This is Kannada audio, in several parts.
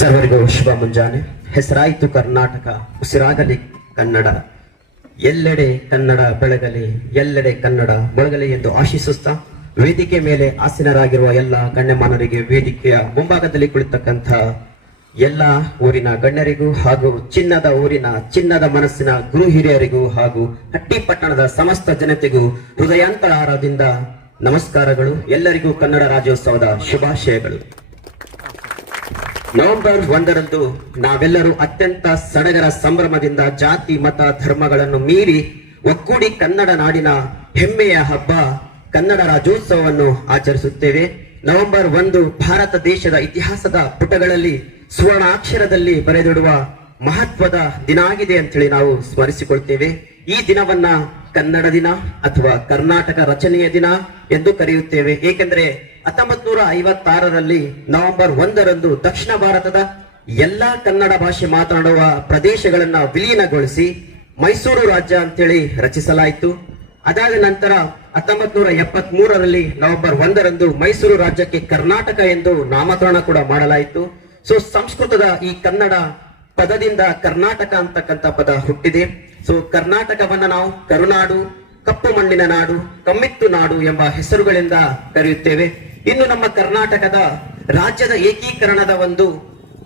ಸರ್ವರಿಗೂ ಶುಭ ಮುಂಜಾನೆ ಹೆಸರಾಯಿತು ಕರ್ನಾಟಕ, ಉಸಿರಾಗಲಿ ಕನ್ನಡ. ಎಲ್ಲೆಡೆ ಕನ್ನಡ ಬೆಳಗಲಿ, ಎಲ್ಲೆಡೆ ಕನ್ನಡ ಬೆಳಗಲಿ ಎಂದು ಆಶಿಸುತ್ತಾ ವೇದಿಕೆ ಮೇಲೆ ಆಸೀನರಾಗಿರುವ ಎಲ್ಲ ಗಣ್ಯಮಾನರಿಗೆ ವೇದಿಕೆಯ ಮುಂಭಾಗದಲ್ಲಿ ಕುಳಿತಕ್ಕಂಥ ಎಲ್ಲ ಊರಿನ ಗಣ್ಯರಿಗೂ ಹಾಗೂ ಚಿನ್ನದ ಊರಿನ ಚಿನ್ನದ ಮನಸ್ಸಿನ ಗುರು ಹಿರಿಯರಿಗೂ ಹಾಗೂ ಹಟ್ಟಿಪಟ್ಟಣದ ಸಮಸ್ತ ಜನತೆಗೂ ಹೃದಯಾಂತರಾರದಿಂದ ನಮಸ್ಕಾರಗಳು. ಎಲ್ಲರಿಗೂ ಕನ್ನಡ ರಾಜ್ಯೋತ್ಸವದ ಶುಭಾಶಯಗಳು. ನವೆಂಬರ್ ಒಂದರಂದು ನಾವೆಲ್ಲರೂ ಅತ್ಯಂತ ಸಡಗರ ಸಂಭ್ರಮದಿಂದ ಜಾತಿ, ಮತ, ಧರ್ಮಗಳನ್ನು ಮೀರಿ ಒಕ್ಕೂಡಿ ಕನ್ನಡ ನಾಡಿನ ಹೆಮ್ಮೆಯ ಹಬ್ಬ, ಕನ್ನಡ ರಾಜ್ಯೋತ್ಸವವನ್ನು ಆಚರಿಸುತ್ತೇವೆ. ನವೆಂಬರ್ ಒಂದು ಭಾರತ ದೇಶದ ಇತಿಹಾಸದ ಪುಟಗಳಲ್ಲಿ ಸುವರ್ಣಾಕ್ಷರದಲ್ಲಿ ಬರೆದಿಡುವ ಮಹತ್ವದ ದಿನ ಆಗಿದೆ ಅಂತೇಳಿ ನಾವು ಸ್ಮರಿಸಿಕೊಳ್ತೇವೆ. ಈ ದಿನವನ್ನ ಕನ್ನಡ ದಿನ ಅಥವಾ ಕರ್ನಾಟಕ ರಚನೆಯ ದಿನ ಎಂದು ಕರೆಯುತ್ತೇವೆ. ಏಕೆಂದರೆ ಹತ್ತೊಂಬತ್ ನೂರ ಐವತ್ತಾರರಲ್ಲಿ ನವೆಂಬರ್ ಒಂದರಂದು ದಕ್ಷಿಣ ಭಾರತದ ಎಲ್ಲಾ ಕನ್ನಡ ಭಾಷೆ ಮಾತನಾಡುವ ಪ್ರದೇಶಗಳನ್ನ ವಿಲೀನಗೊಳಿಸಿ ಮೈಸೂರು ರಾಜ್ಯ ಅಂತೇಳಿ ರಚಿಸಲಾಯಿತು. ಅದಾದ ನಂತರ ಹತ್ತೊಂಬತ್ ನೂರ ಎಪ್ಪತ್ ಮೂರರಲ್ಲಿ ನವೆಂಬರ್ ಒಂದರಂದು ಮೈಸೂರು ರಾಜ್ಯಕ್ಕೆ ಕರ್ನಾಟಕ ಎಂದು ನಾಮಕರಣ ಕೂಡ ಮಾಡಲಾಯಿತು. ಸೊ, ಸಂಸ್ಕೃತದ ಈ ಕನ್ನಡ ಪದದಿಂದ ಕರ್ನಾಟಕ ಅಂತಕ್ಕಂಥ ಪದ ಹುಟ್ಟಿದೆ. ಸೊ, ಕರ್ನಾಟಕವನ್ನ ನಾವು ಕರುನಾಡು, ಕಪ್ಪು ಮಣ್ಣಿನ ನಾಡು, ಕಮ್ಮಿತ್ತು ನಾಡು ಎಂಬ ಹೆಸರುಗಳಿಂದ ಕರೆಯುತ್ತೇವೆ. ಇನ್ನು ನಮ್ಮ ಕರ್ನಾಟಕದ ರಾಜ್ಯದ ಏಕೀಕರಣದ ಒಂದು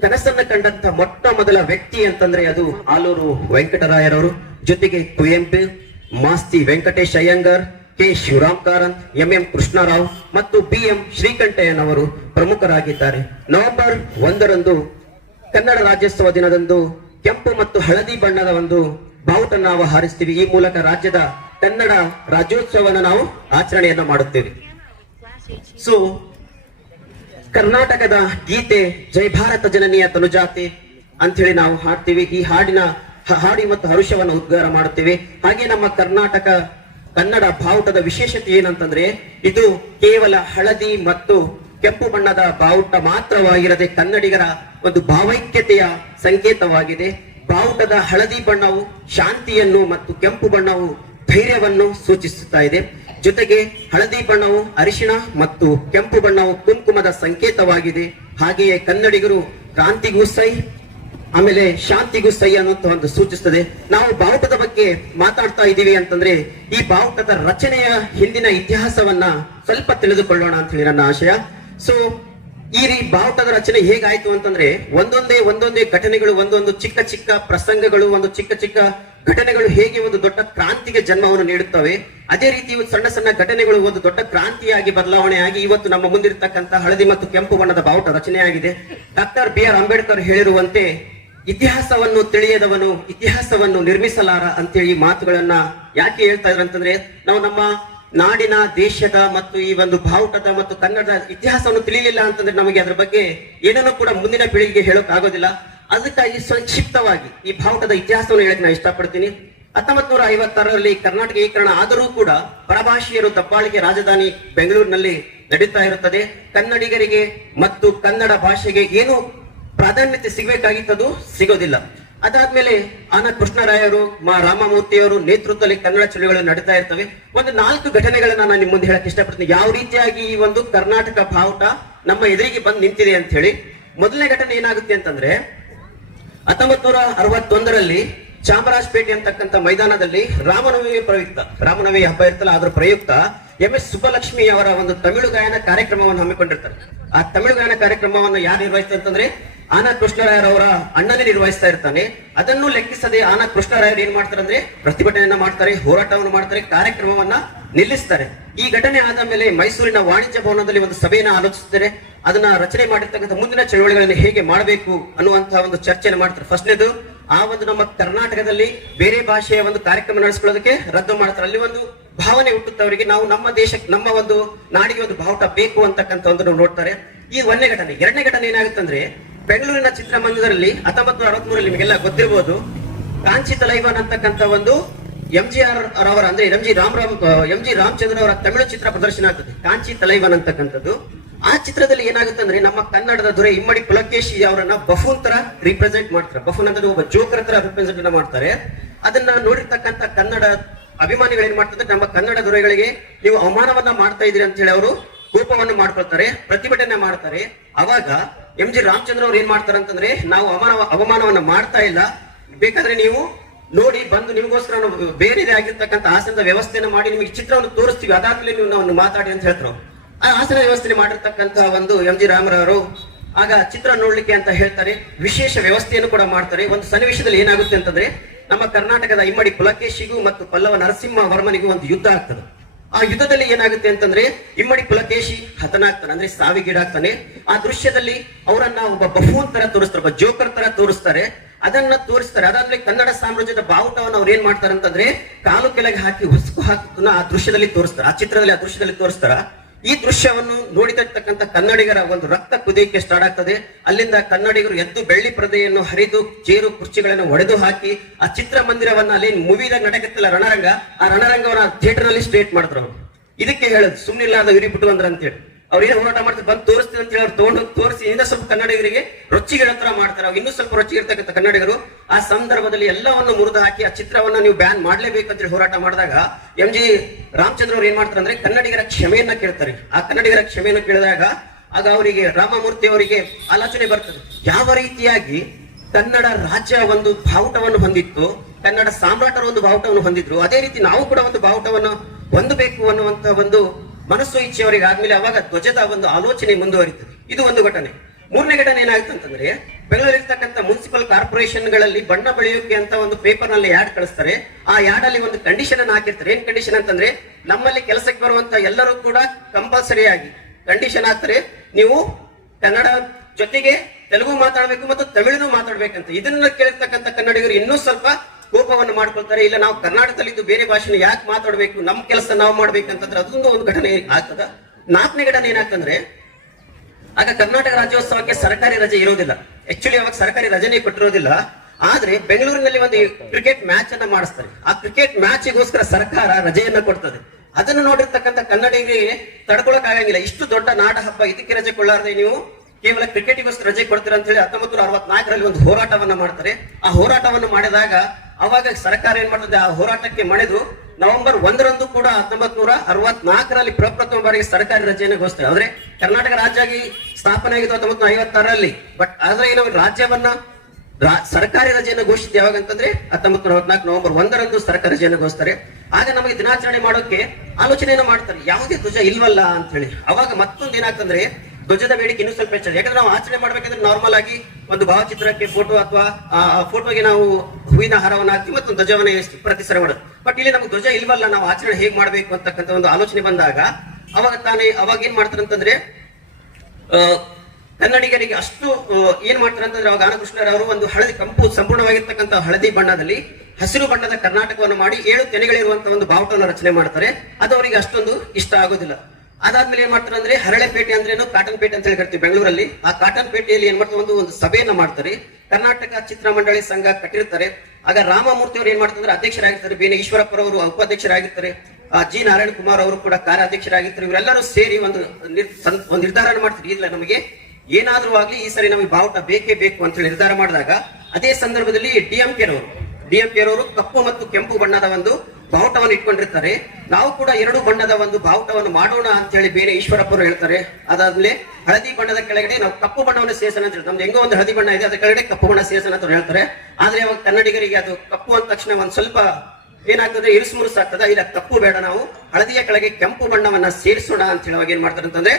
ಕನಸನ್ನು ಕಂಡಂತ ಮೊಟ್ಟ ಮೊದಲ ವ್ಯಕ್ತಿ ಅಂತಂದ್ರೆ ಅದು ಆಲೂರು ವೆಂಕಟರಾಯರವರು. ಜೊತೆಗೆ Kuvempu, Masti Venkatesh Iyengar, K Shivaram Karanth, M M Krishnarao ಮತ್ತು ಬಿ ಎಂ ಶ್ರೀಕಂಠಯ್ಯನವರು ಪ್ರಮುಖರಾಗಿದ್ದಾರೆ. ನವೆಂಬರ್ ಒಂದರಂದು ಕನ್ನಡ ರಾಜ್ಯೋತ್ಸವ ದಿನದಂದು ಕೆಂಪು ಮತ್ತು ಹಳದಿ ಬಣ್ಣದ ಒಂದು ಬಾವುಟ ನಾವು ಹಾರಿಸ್ತೀವಿ. ಈ ಮೂಲಕ ರಾಜ್ಯದ ಕನ್ನಡ ರಾಜ್ಯೋತ್ಸವವನ್ನು ನಾವು ಆಚರಣೆಯನ್ನು ಮಾಡುತ್ತೇವೆ. ಸೊ ಕರ್ನಾಟಕದ ಗೀತೆ ಜೈ ಭಾರತ ಜನನಿಯ ತನುಜಾತೆ ಹೇಳಿ ನಾವು ಹಾಡ್ತೀವಿ. ಈ ಹಾಡಿನ ಹಾಡಿ ಮತ್ತು ಹರುಷವನ್ನು ಉದ್ಗಾರ ಮಾಡುತ್ತೇವೆ. ಹಾಗೆ ನಮ್ಮ ಕರ್ನಾಟಕ, ಕನ್ನಡ ಬಾವುಟದ ವಿಶೇಷತೆ ಏನಂತಂದ್ರೆ, ಇದು ಕೇವಲ ಹಳದಿ ಮತ್ತು ಕೆಂಪು ಬಣ್ಣದ ಬಾವುಟ ಮಾತ್ರವಾಗಿರದೆ ಕನ್ನಡಿಗರ ಒಂದು ಭಾವೈಕ್ಯತೆಯ ಸಂಕೇತವಾಗಿದೆ. ಬಾವುಟದ ಹಳದಿ ಬಣ್ಣವು ಶಾಂತಿಯನ್ನು ಮತ್ತು ಕೆಂಪು ಬಣ್ಣವು ಧೈರ್ಯವನ್ನು ಸೂಚಿಸುತ್ತಾ ಇದೆ. ಜೊತೆಗೆ ಹಳದಿ ಬಣ್ಣವು ಅರಿಶಿಣ ಮತ್ತು ಕೆಂಪು ಬಣ್ಣವು ಕುಂಕುಮದ ಸಂಕೇತವಾಗಿದೆ. ಹಾಗೆಯೇ ಕನ್ನಡಿಗರು ಕ್ರಾಂತಿಗೂ ಸೈ, ಆಮೇಲೆ ಶಾಂತಿಗೂ ಸೈ ಅನ್ನುವಂತ ಒಂದು ಸೂಚಿಸ್ತದೆ. ನಾವು ಬಾವುಟದ ಬಗ್ಗೆ ಮಾತಾಡ್ತಾ ಇದ್ದೀವಿ ಅಂತಂದ್ರೆ ಈ ಬಾವುಟದ ರಚನೆಯ ಹಿಂದಿನ ಇತಿಹಾಸವನ್ನ ಸ್ವಲ್ಪ ತಿಳಿದುಕೊಳ್ಳೋಣ ಅಂತ ಹೇಳಿ ನನ್ನ ಆಶಯ. ಸೊ ಈ ರೀ ಬಾವುಟದ ರಚನೆ ಹೇಗಾಯ್ತು ಅಂತಂದ್ರೆ ಒಂದೊಂದೇ ಒಂದೊಂದೇ ಘಟನೆಗಳು, ಒಂದೊಂದು ಚಿಕ್ಕ ಚಿಕ್ಕ ಪ್ರಸಂಗಗಳು, ಒಂದು ಚಿಕ್ಕ ಚಿಕ್ಕ ಘಟನೆಗಳು ಹೇಗೆ ಒಂದು ದೊಡ್ಡ ಕ್ರಾಂತಿಗೆ ಜನ್ಮವನ್ನು ನೀಡುತ್ತವೆ, ಅದೇ ರೀತಿ ಸಣ್ಣ ಸಣ್ಣ ಘಟನೆಗಳು ಒಂದು ದೊಡ್ಡ ಕ್ರಾಂತಿಯಾಗಿ ಬದಲಾವಣೆಯಾಗಿ ಇವತ್ತು ನಮ್ಮ ಮುಂದಿರತಕ್ಕಂತಹ ಹಳದಿ ಮತ್ತು ಕೆಂಪು ಬಣ್ಣದ ಬಾವುಟ ರಚನೆಯಾಗಿದೆ. ಡಾಕ್ಟರ್ ಬಿ ಆರ್ ಅಂಬೇಡ್ಕರ್ ಹೇಳಿರುವಂತೆ, ಇತಿಹಾಸವನ್ನು ತಿಳಿಯದವನು ಇತಿಹಾಸವನ್ನು ನಿರ್ಮಿಸಲಾರ ಅಂತೇಳಿ ಮಾತುಗಳನ್ನ ಯಾಕೆ ಹೇಳ್ತಾ ಇದ್ರು ಅಂತಂದ್ರೆ, ನಾವು ನಮ್ಮ ನಾಡಿನ ದೇಶದ ಮತ್ತು ಈ ಒಂದು ಬಾವುಟದ ಮತ್ತು ಕನ್ನಡದ ಇತಿಹಾಸವನ್ನು ತಿಳಿಯಲಿಲ್ಲ ಅಂತಂದ್ರೆ ನಮಗೆ ಅದರ ಬಗ್ಗೆ ಏನನ್ನು ಕೂಡ ಮುಂದಿನ ಪೀಳಿಗೆಗೆ ಹೇಳೋಕ್ ಆಗೋದಿಲ್ಲ ಅದಕ್ಕಾಗಿ ಸಂಕ್ಷಿಪ್ತವಾಗಿ ಈ ಭಾವುಟದ ಇತಿಹಾಸವನ್ನು ಹೇಳಕ್ ನಾನು ಇಷ್ಟಪಡ್ತೀನಿ. ಹತ್ತೊಂಬತ್ ನೂರ ಐವತ್ತಾರರಲ್ಲಿ ಕರ್ನಾಟಕ ಏಕೀಕರಣ ಆದರೂ ಕೂಡ ಪರಭಾಷೆಯರು ದಬ್ಬಾಳಿಕೆ ರಾಜಧಾನಿ ಬೆಂಗಳೂರಿನಲ್ಲಿ ನಡೀತಾ ಇರುತ್ತದೆ. ಕನ್ನಡಿಗರಿಗೆ ಮತ್ತು ಕನ್ನಡ ಭಾಷೆಗೆ ಏನು ಪ್ರಾಧಾನ್ಯತೆ ಸಿಗಬೇಕಾಗಿತ್ತದು ಸಿಗೋದಿಲ್ಲ. ಅದಾದ್ಮೇಲೆ ಆನ ಕೃಷ್ಣರಾಯರು, ಮಾ ರಾಮಮೂರ್ತಿಯವರು ನೇತೃತ್ವದಲ್ಲಿ ಕನ್ನಡ ಚಳುವಳಿ ನಡೀತಾ ಇರ್ತವೆ. ಒಂದು ನಾಲ್ಕು ಘಟನೆಗಳನ್ನ ನಾನು ನಿಮ್ಮ ಮುಂದೆ ಹೇಳಕ್ ಇಷ್ಟಪಡ್ತೀನಿ. ಯಾವ ರೀತಿಯಾಗಿ ಈ ಒಂದು ಕರ್ನಾಟಕ ಭಾವುಟ ನಮ್ಮ ಎದುರಿಗೆ ಬಂದು ನಿಂತಿದೆ ಅಂತ ಹೇಳಿ. ಮೊದಲನೇ ಘಟನೆ ಏನಾಗುತ್ತೆ ಅಂತಂದ್ರೆ ಹತ್ತೊಂಬತ್ ನೂರ ಅರವತ್ತೊಂದರಲ್ಲಿ ಚಾಮರಾಜಪೇಟೆ ಅಂತಕ್ಕಂಥ ಮೈದಾನದಲ್ಲಿ ರಾಮನವಮಿ ಪ್ರಯುಕ್ತ. ರಾಮನವಮಿ ಹಬ್ಬ ಇರ್ತಲ್ಲ ಅದ್ರ ಪ್ರಯುಕ್ತ. ಎಂ ಎಸ್ ಸುಬ್ಬಲಕ್ಷ್ಮಿ ಅವರ ಒಂದು ತಮಿಳು ಗಾಯನ ಕಾರ್ಯಕ್ರಮವನ್ನು ಹಮ್ಮಿಕೊಂಡಿರ್ತಾರೆ. ಆ ತಮಿಳು ಗಾಯನ ಕಾರ್ಯಕ್ರಮವನ್ನು ಯಾರು ನಿರ್ವಹಿಸ್ತಾರೆ ಅಂತಂದ್ರೆ ಆನಾ ಕೃಷ್ಣರಾಯರವರ ಅಣ್ಣನೇ ನಿರ್ವಹಿಸ್ತಾ ಇರ್ತಾನೆ. ಅದನ್ನು ಲೆಕ್ಕಿಸದೆ ಆನಾ ಕೃಷ್ಣರಾಯರು ಏನ್ ಮಾಡ್ತಾರೆ ಅಂದ್ರೆ ಪ್ರತಿಭಟನೆಯನ್ನ ಮಾಡ್ತಾರೆ, ಹೋರಾಟವನ್ನು ಮಾಡ್ತಾರೆ, ಕಾರ್ಯಕ್ರಮವನ್ನ ನಿಲ್ಲಿಸ್ತಾರೆ. ಈ ಘಟನೆ ಆದ ಮೇಲೆ ಮೈಸೂರಿನ ವಾಣಿಜ್ಯ ಭವನದಲ್ಲಿ ಒಂದು ಸಭೆಯನ್ನು ಆಲೋಚಿಸ್ತಾರೆ. ಅದನ್ನ ರಚನೆ ಮಾಡಿರ್ತಕ್ಕಂಥ ಮುಂದಿನ ಚಳವಳಿಗಳನ್ನು ಹೇಗೆ ಮಾಡಬೇಕು ಅನ್ನುವಂತಹ ಒಂದು ಚರ್ಚೆಯನ್ನು ಮಾಡ್ತಾರೆ. ಫಸ್ಟ್ನೇದು, ಆ ಒಂದು ನಮ್ಮ ಕರ್ನಾಟಕದಲ್ಲಿ ಬೇರೆ ಭಾಷೆಯ ಒಂದು ಕಾರ್ಯಕ್ರಮ ನಡೆಸ್ಕೊಳ್ಳೋದಕ್ಕೆ ರದ್ದು ಮಾಡ್ತಾರೆ. ಅಲ್ಲಿ ಒಂದು ಭಾವನೆ ಹುಟ್ಟುತ್ತವರಿಗೆ ನಾವು ನಮ್ಮ ದೇಶಕ್ಕೆ, ನಮ್ಮ ಒಂದು ನಾಡಿಗೆ ಒಂದು ಬಾವುಟ ಬೇಕು ಅಂತಕ್ಕಂಥ ಒಂದು ನೋಡ್ತಾರೆ. ಈ ಒಂದನೇ ಘಟನೆ. ಎರಡನೇ ಘಟನೆ ಏನಾಗುತ್ತೆ ಅಂದ್ರೆ, ಬೆಂಗಳೂರಿನ ಚಿತ್ರಮಂದಿರದಲ್ಲಿ ಹತ್ತೊಂಬತ್ತು ನೂರ ಅರವತ್ಮೂರಲ್ಲಿ ನಿಮಗೆಲ್ಲ ಗೊತ್ತಿರಬಹುದು ಕಾಂಚಿತ ಲೈವನ್ ಅಂತಕ್ಕಂಥ ಒಂದು ಎಂ ಜಿ ಆರ್ ಅವರ ಅಂದ್ರೆ M G Ram Ram M G Ramachandra ಅವರ ತಮಿಳು ಚಿತ್ರ ಪ್ರದರ್ಶನ ಆಗ್ತದೆ. ಕಾಂಚಿ ತಲೈವನ್ ಅಂತಕ್ಕಂಥದ್ದು. ಆ ಚಿತ್ರದಲ್ಲಿ ಏನಾಗುತ್ತೆ ಅಂದ್ರೆ ನಮ್ಮ ಕನ್ನಡದ ದೊರೆ ಇಮ್ಮಡಿ ಪುಲಕೇಶಿ ಅವರನ್ನ ಬಫೂನ್ ತರ ರಿಪ್ರೆಸೆಂಟ್ ಮಾಡ್ತಾರೆ. ಬಫೂನ್ ಅಂದ್ರೆ ಒಬ್ಬ ಜೋಕರ್ ತರ ರಿಪ್ರೆಸೆಂಟ್ ಮಾಡ್ತಾರೆ. ಅದನ್ನ ನೋಡಿರ್ತಕ್ಕಂಥ ಕನ್ನಡ ಅಭಿಮಾನಿಗಳು ಏನ್ ಮಾಡ್ತಾರೆ ನಮ್ಮ ಕನ್ನಡ ದೊರೆಗಳಿಗೆ ನೀವು ಅವಮಾನವನ್ನ ಮಾಡ್ತಾ ಇದೀರಿ ಅಂತ ಹೇಳಿ ಅವರು ಕೋಪವನ್ನು ಮಾಡ್ಕೊಳ್ತಾರೆ, ಪ್ರತಿಭಟನೆ ಮಾಡ್ತಾರೆ. ಅವಾಗ ಎಂ ಜಿ ರಾಮಚಂದ್ರ ಅವ್ರು ಏನ್ ಮಾಡ್ತಾರೆ ಅಂತಂದ್ರೆ, ನಾವು ಅವಮಾನ ಅವಮಾನವನ್ನ ಮಾಡ್ತಾ ಇಲ್ಲ. ಬೇಕಾದ್ರೆ ನೀವು ನೋಡಿ ಬಂದು ನಿಮಗೋಸ್ಕರ ನಾವು ಬೇರೆ ಆಗಿರ್ತಕ್ಕಂಥ ಆಸನದ ವ್ಯವಸ್ಥೆಯನ್ನು ಮಾಡಿ ನಿಮಗೆ ಚಿತ್ರವನ್ನು ತೋರಿಸ್ತೀವಿ. ಅದಾದ್ಮೇಲೆ ನೀವು ನಾವು ಮಾತಾಡಿ ಅಂತ ಹೇಳ್ತಾರೆ ಆ ಆಸನ ವ್ಯವಸ್ಥೆ ಮಾಡಿರ್ತಕ್ಕಂಥ ಒಂದು ಎಂ ಜಿ ರಾಮರವರು ಆಗ ಚಿತ್ರ ನೋಡ್ಲಿಕ್ಕೆ ಅಂತ ಹೇಳ್ತಾರೆ. ವಿಶೇಷ ವ್ಯವಸ್ಥೆಯನ್ನು ಕೂಡ ಮಾಡ್ತಾರೆ. ಒಂದು ಸನ್ನಿವೇಶದಲ್ಲಿ ಏನಾಗುತ್ತೆ ಅಂತಂದ್ರೆ ನಮ್ಮ ಕರ್ನಾಟಕದ ಇಮ್ಮಡಿ ಪುಲಕೇಶಿಗೂ ಮತ್ತು ಪಲ್ಲವ ನರಸಿಂಹ ವರ್ಮನಿಗೂ ಒಂದು ಯುದ್ಧ ಆಗ್ತದೆ. ಆ ಯುದ್ಧದಲ್ಲಿ ಏನಾಗುತ್ತೆ ಅಂತಂದ್ರೆ ಇಮ್ಮಡಿ ಪುಲಕೇಶಿ ಹತನಾಗ್ತಾನೆ, ಅಂದ್ರೆ ಸಾವಿಗೀಡಾಗ್ತಾನೆ. ಆ ದೃಶ್ಯದಲ್ಲಿ ಅವರನ್ನ ಒಬ್ಬ ಬಫೂನ್ ತರ ತೋರಿಸ್ತಾರೆ, ಒಬ್ಬ ಜೋಕರ್ ತರ ತೋರಿಸ್ತಾರೆ. ಅದನ್ನ ತೋರಿಸ್ತಾರೆ. ಅದಾದ್ಮೇಲೆ ಕನ್ನಡ ಸಾಮ್ರಾಜ್ಯದ ಬಾವುಟವನ್ನು ಅವ್ರು ಏನ್ ಮಾಡ್ತಾರೆ ಅಂತಂದ್ರೆ ಕಾಲು ಕೆಳಗೆ ಹಾಕಿ ಹುಸುಕು ಹಾಕುದನ್ನ ಆ ದೃಶ್ಯದಲ್ಲಿ ತೋರಿಸ್ತಾರೆ. ಆ ಚಿತ್ರದಲ್ಲಿ ಆ ದೃಶ್ಯದಲ್ಲಿ ತೋರಿಸ್ತಾರ. ಈ ದೃಶ್ಯವನ್ನು ನೋಡಿದಿರ್ತಕ್ಕಂಥ ಕನ್ನಡಿಗರ ಒಂದು ರಕ್ತ ಕುದಿಯಕ್ಕೆ ಸ್ಟಾರ್ಟ್ ಆಗ್ತದೆ. ಅಲ್ಲಿಂದ ಕನ್ನಡಿಗರು ಎದ್ದು ಬೆಳ್ಳಿ ಪ್ರದೆಯನ್ನು ಹರಿದು ಚೇರು ಕುರ್ಚಿಗಳನ್ನು ಒಡೆದು ಹಾಕಿ ಆ ಚಿತ್ರ ಮಂದಿರವನ್ನ ಅಲ್ಲಿ ಮೂವಿದಾಗ ನಡೆಕತ್ತಿಲ್ಲ ರಣರಂಗ, ಆ ರಣರಂಗವನ್ನ ಥಿಯೇಟರ್ನಲ್ಲಿ ಸ್ಟ್ರೇಟ್ ಮಾಡಿದ್ರು ಅವ್ರು. ಇದಕ್ಕೆ ಹೇಳುದು ಸುಮ್ನಿಲ್ಲಾದ ಇರಿ ಬಿಟ್ಟು ಅಂದ್ರೆ ಅಂತೇಳಿ ಅವ್ರು ಏನು ಹೋರಾಟ ಮಾಡ್ತಾರೆ ಬಂದು ತೋರಿಸ್ತೀನಿ ಅಂತ ಹೇಳಿ ಅವ್ರು ತೋರಿಸಿ, ಇನ್ನೂ ಸ್ವಲ್ಪ ಕನ್ನಡಿಗರಿಗೆ ರೊಚ್ಚಿಗೆ ತರ ಮಾಡ್ತಾರೆ. ಅವ್ರು ಇನ್ನೂ ಸ್ವಲ್ಪ ರುಚಿ ಇರ್ತಕ್ಕಂಥ ಕನ್ನಡಿಗರು. ಆ ಸಂದರ್ಭದಲ್ಲಿ ಎಲ್ಲವನ್ನು ಮುರಿದು ಹಾಕಿ, ಆ ಚಿತ್ರವನ್ನ ನೀವು ಬ್ಯಾನ್ ಮಾಡಲೇಬೇಕು ಹೇಳಿ ಹೋರಾಟ ಮಾಡಿದಾಗ ಎಂ ಜಿ ರಾಮಚಂದ್ರ ಅವ್ರು ಏನ್ ಮಾಡ್ತಾರೆ ಅಂದ್ರೆ ಕನ್ನಡಿಗರ ಕ್ಷಮೆಯನ್ನ ಕೇಳ್ತಾರೆ. ಆ ಕನ್ನಡಿಗರ ಕ್ಷಮೆಯನ್ನು ಕೇಳಿದಾಗ ಆಗ ಅವರಿಗೆ, ರಾಮಮೂರ್ತಿ ಅವರಿಗೆ ಆಲೋಚನೆ ಬರ್ತದೆ. ಯಾವ ರೀತಿಯಾಗಿ ಕನ್ನಡ ರಾಜ್ಯ ಒಂದು ಬಾವುಟವನ್ನು ಹೊಂದಿತ್ತು, ಕನ್ನಡ ಸಾಮ್ರಾಟರ ಒಂದು ಬಾವುಟವನ್ನು ಹೊಂದಿದ್ರು, ಅದೇ ರೀತಿ ನಾವು ಕೂಡ ಒಂದು ಬಾವುಟವನ್ನು ಹೊಂದಬೇಕು ಅನ್ನುವಂತ ಒಂದು ಮನಸ್ಸು ಇಚ್ಛೆಯವರಿಗೆ ಆದ್ಮೇಲೆ ಅವಾಗ ಧ್ವಜದ ಒಂದು ಆಲೋಚನೆ ಮುಂದುವರಿತದೆ. ಇದು ಒಂದು ಘಟನೆ. ಮೂರನೇ ಘಟನೆ ಏನಾಗುತ್ತೆ ಅಂತಂದ್ರೆ ಬೆಂಗಳೂರಿರ್ತಕ್ಕಂಥ ಮುನ್ಸಿಪಲ್ ಕಾರ್ಪೊರೇಷನ್ಗಳಲ್ಲಿ ಬಣ್ಣ ಬೆಳೆಯೋಕೆ ಅಂತ ಒಂದು ಪೇಪರ್ನಲ್ಲಿ ಯಾಡ್ ಕಳಿಸ್ತಾರೆ. ಆ ಯಾಡ್ ಅಲ್ಲಿ ಒಂದು ಕಂಡೀಷನ್ ಅನ್ನು ಹಾಕಿರ್ತಾರೆ. ಏನ್ ಕಂಡೀಷನ್ ಅಂತಂದ್ರೆ, ನಮ್ಮಲ್ಲಿ ಕೆಲಸಕ್ಕೆ ಬರುವಂತ ಎಲ್ಲರೂ ಕೂಡ ಕಂಪಲ್ಸರಿ ಆಗಿ ಕಂಡೀಷನ್ ಹಾಕ್ತಾರೆ. ನೀವು ಕನ್ನಡ ಜೊತೆಗೆ ತೆಲುಗು ಮಾತಾಡಬೇಕು ಮತ್ತು ತಮಿಳುನು ಮಾತಾಡ್ಬೇಕಂತ. ಇದನ್ನ ಕೇಳಿರ್ತಕ್ಕಂಥ ಕನ್ನಡಿಗರು ಇನ್ನೂ ಸ್ವಲ್ಪ ಕೋಪವನ್ನು ಮಾಡ್ಕೊಳ್ತಾರೆ, ಇಲ್ಲ ನಾವು ಕರ್ನಾಟಕದಲ್ಲಿ ಇದ್ದು ಬೇರೆ ಭಾಷೆನ ಯಾಕೆ ಮಾತಾಡಬೇಕು ನಮ್ಮ ಕೆಲಸ ನಾವು ಮಾಡ್ಬೇಕಂತಂದ್ರೆ ಅದೊಂದು ಒಂದು ಘಟನೆ ಆಗ್ತದ. ನಾಲ್ಕನೇ ಘಟನೆ ಏನಾಗ್ತಂದ್ರೆ, ಆಗ ಕರ್ನಾಟಕ ರಾಜ್ಯೋತ್ಸವಕ್ಕೆ ಸರ್ಕಾರಿ ರಜೆ ಇರೋದಿಲ್ಲ. ಆಕ್ಚುಲಿ ಅವಾಗ ಸರ್ಕಾರಿ ರಜೆನೇ ಕೊಟ್ಟಿರೋದಿಲ್ಲ. ಆದ್ರೆ ಬೆಂಗಳೂರಿನಲ್ಲಿ ಒಂದು ಕ್ರಿಕೆಟ್ ಮ್ಯಾಚ್ ಅನ್ನ ಮಾಡಿಸ್ತಾರೆ. ಆ ಕ್ರಿಕೆಟ್ ಮ್ಯಾಚಿಗೋಸ್ಕರ ಸರ್ಕಾರ ರಜೆಯನ್ನ ಕೊಡ್ತದೆ. ಅದನ್ನು ನೋಡಿರ್ತಕ್ಕಂಥ ಕನ್ನಡಿಗೆ ತಡ್ಕೊಳಕ್ ಆಗಂಗಿಲ್ಲ. ಇಷ್ಟು ದೊಡ್ಡ ನಾಡ ಹಬ್ಬ ಇದಕ್ಕೆ ರಜೆ ಕೊಳ್ಳಾರದೆ ನೀವು? ಕೇವಲ ಕ್ರಿಕೆಟಿಗೋಸ್ಕರ ರಜೆ ಕೊಡ್ತೀರಾ ಅಂತ ಹೇಳಿ ಹತ್ತೊಂಬತ್ತು ಅರವತ್ನಾಲ್ಕರಲ್ಲಿ ಒಂದು ಹೋರಾಟವನ್ನ ಮಾಡ್ತಾರೆ. ಆ ಹೋರಾಟವನ್ನು ಮಾಡಿದಾಗ ಅವಾಗ ಸರ್ಕಾರ ಏನ್ ಮಾಡ್ತದೆ? ಆ ಹೋರಾಟಕ್ಕೆ ಮಣಿದು ನವೆಂಬರ್ ಒಂದರಂದು ಕೂಡ ಹತ್ತೊಂಬತ್ ನೂರ ಅರವತ್ನಾಲ್ಕರಲ್ಲಿ ಪ್ರಪ್ರಥಮ ಬಾರಿಗೆ ಸರ್ಕಾರಿ ರಜೆಯನ್ನು ಘೋಷಿಸ್ತಾರೆ. ಆದ್ರೆ ಕರ್ನಾಟಕ ರಾಜ್ಯ ಆಗಿ ಸ್ಥಾಪನೆ ಆಗಿದ್ದು ಹತ್ತೊಂಬತ್ತು ನೂರ ಐವತ್ತಾರರಲ್ಲಿ. ಬಟ್ ಆದ್ರೆ ಏನೋ ರಾಜ್ಯವನ್ನ ಸರ್ಕಾರಿ ರಜೆಯನ್ನು ಘೋಷಿಸಿದ ಯಾವಾಗ ಅಂತಂದ್ರೆ ಹತ್ತೊಂಬತ್ತು ನೂರ ಅರವತ್ನಾಲ್ಕು ನವೆಂಬರ್ ಒಂದರಂದು ಸರ್ಕಾರಿ ರಜೆಯನ್ನು ಘೋಷಿಸ್ತಾರೆ. ಆಗ ನಮಗೆ ದಿನಾಚರಣೆ ಮಾಡೋಕೆ ಆಲೋಚನೆಯನ್ನು ಮಾಡ್ತಾರೆ. ಯಾವುದೇ ಧ್ವಜ ಇಲ್ವಲ್ಲ ಅಂತ ಹೇಳಿ. ಅವಾಗ ಮತ್ತೊಂದು ಏನಾಗ್ತಂದ್ರೆ ಧ್ವಜದ ಬೇಡಿಕೆ ಇನ್ನೂ ಸ್ವಲ್ಪ ಹೆಚ್ಚಾಗಿದೆ. ಯಾಕಂದ್ರೆ ನಾವು ಆಚರಣೆ ಮಾಡ್ಬೇಕಂದ್ರೆ ನಾರ್ಮಲ್ ಆಗಿ ಒಂದು ಭಾವಚಿತ್ರಕ್ಕೆ ಫೋಟೋ ಅಥವಾ, ಆ ಫೋಟೋಗೆ ನಾವು ಹೂವಿನ ಹಾರವನ್ನು ಹಾಕಿ ಮತ್ತು ಧ್ವಜವನ್ನು ಎಷ್ಟು ಪ್ರತಿ ಮಾಡೋದು ಬಟ್ ಇಲ್ಲಿ ನಮ್ಗೆ ಧ್ವಜ ಇಲ್ವಲ್ಲ, ನಾವು ಆಚರಣೆ ಹೇಗ್ ಮಾಡ್ಬೇಕು ಅಂತಕ್ಕಂಥ ಒಂದು ಆಲೋಚನೆ ಬಂದಾಗ, ಅವಾಗ ತಾನೇ, ಅವಾಗ ಏನ್ ಮಾಡ್ತಾರಂತಂದ್ರೆ ಕನ್ನಡಿಗರಿಗೆ ಅಷ್ಟು ಏನ್ ಮಾಡ್ತಾರೆ ಅಂತಂದ್ರೆ ಅವಾಗ ಆನಕೃಷ್ಣರವರು ಒಂದು ಹಳದಿ ಕಂಪು ಸಂಪೂರ್ಣವಾಗಿರ್ತಕ್ಕಂಥ ಹಳದಿ ಬಣ್ಣದಲ್ಲಿ ಹಸಿರು ಬಣ್ಣದ ಕರ್ನಾಟಕವನ್ನು ಮಾಡಿ ಏಳು ತೆನೆಗಳಿರುವಂತಹ ಒಂದು ಬಾವುಟವನ್ನು ರಚನೆ ಮಾಡ್ತಾರೆ. ಅದು ಅವರಿಗೆ ಅಷ್ಟೊಂದು ಇಷ್ಟ ಆಗೋದಿಲ್ಲ. ಅದಾದ್ಮೇಲೆ ಏನ್ ಮಾಡ್ತಾರೆ ಅಂದ್ರೆ ಹರಳೆಪೇಟೆ ಅಂದ್ರೇನು ಕಾಟನ್ ಪೇಟೆ ಅಂತ ಹೇಳಿ ಕರಿತೀವಿ ಬೆಂಗಳೂರಲ್ಲಿ. ಆ ಕಾಟನ್ ಪೇಟೆಯಲ್ಲಿ ಏನ್ ಮಾಡ್ತಾರೆ? ಒಂದು ಒಂದು ಸಭೆಯನ್ನ ಮಾಡ್ತಾರೆ. ಕರ್ನಾಟಕ ಚಿತ್ರ ಮಂಡಳಿ ಸಂಘ ಕಟ್ಟಿರ್ತಾರೆ. ಆಗ ರಾಮಮೂರ್ತಿ ಅವರು ಏನ್ ಮಾಡ್ತಾರೆ ಅಧ್ಯಕ್ಷರಾಗಿರ್ತಾರೆ. ಬೇನೆ ಈಶ್ವರಪ್ಪರವರು ಉಪಾಧ್ಯಕ್ಷರಾಗಿರ್ತಾರೆ. ಆ ಜಿ ನಾರಾಯಣ ಕುಮಾರ್ ಅವರು ಕೂಡ ಕಾರ್ಯಾಧ್ಯಕ್ಷರಾಗಿರ್ತಾರೆ. ಇವರೆಲ್ಲರೂ ಸೇರಿ ಒಂದು ಒಂದು ನಿರ್ಧಾರ ಮಾಡ್ತಾರೆ. ಇಲ್ಲ, ನಮಗೆ ಏನಾದ್ರೂ ಆಗ್ಲಿ ಈ ಸರಿ ನಮಗೆ ಬಾವುಟ ಬೇಕೇ ಬೇಕು ಅಂತ ಹೇಳಿ ನಿರ್ಧಾರ ಮಾಡಿದಾಗ, ಅದೇ ಸಂದರ್ಭದಲ್ಲಿ ಡಿ ಎಂ ಕೆ ರವರು, ಡಿ ಎಂ ಕೆ ರವರು ಕಪ್ಪು ಮತ್ತು ಕೆಂಪು ಬಣ್ಣದ ಒಂದು ಬಾವುಟವನ್ನು ಇಟ್ಕೊಂಡಿರ್ತಾರೆ. ನಾವು ಕೂಡ ಎರಡು ಬಣ್ಣದ ಒಂದು ಬಾವುಟವನ್ನು ಮಾಡೋಣ ಅಂತ ಹೇಳಿ ಬೇರೆ ಈಶ್ವರಪ್ಪರು ಹೇಳ್ತಾರೆ. ಅದಾದ್ಮೇಲೆ ಹಳದಿ ಬಣ್ಣದ ಕೆಳಗಡೆ ನಾವು ಕಪ್ಪು ಬಣ್ಣವನ್ನು ಸೇರಿಸೋಣ ಅಂತ ಹೇಳ್ತಾರೆ. ನಮ್ದು ಹೆಂಗೋ ಒಂದು ಹಳದಿ ಬಣ್ಣ ಇದೆ, ಅದರ ಕೆಳಗಡೆ ಕಪ್ಪು ಬಣ್ಣ ಸೇರಿಸೋಣ ಅಂತ ಹೇಳ್ತಾರೆ. ಆದ್ರೆ ಅವಾಗ ಕನ್ನಡಿಗರಿಗೆ ಅದು ಕಪ್ಪು ಅಂದ ತಕ್ಷಣ ಒಂದ್ ಸ್ವಲ್ಪ ಏನಾಗ್ತದೆ, ಇರುಸು ಮುರುಸು ಆಗ್ತದೆ? ಇಲ್ಲ, ಕಪ್ಪು ಬೇಡ ನಾವು. ಹಳದಿಯ ಕೆಳಗೆ ಕೆಂಪು ಬಣ್ಣವನ್ನ ಸೇರಿಸೋಣ ಅಂತ ಹೇಳುವಾಗ ಏನ್ ಮಾಡ್ತಾರೆ ಅಂತಂದ್ರೆ,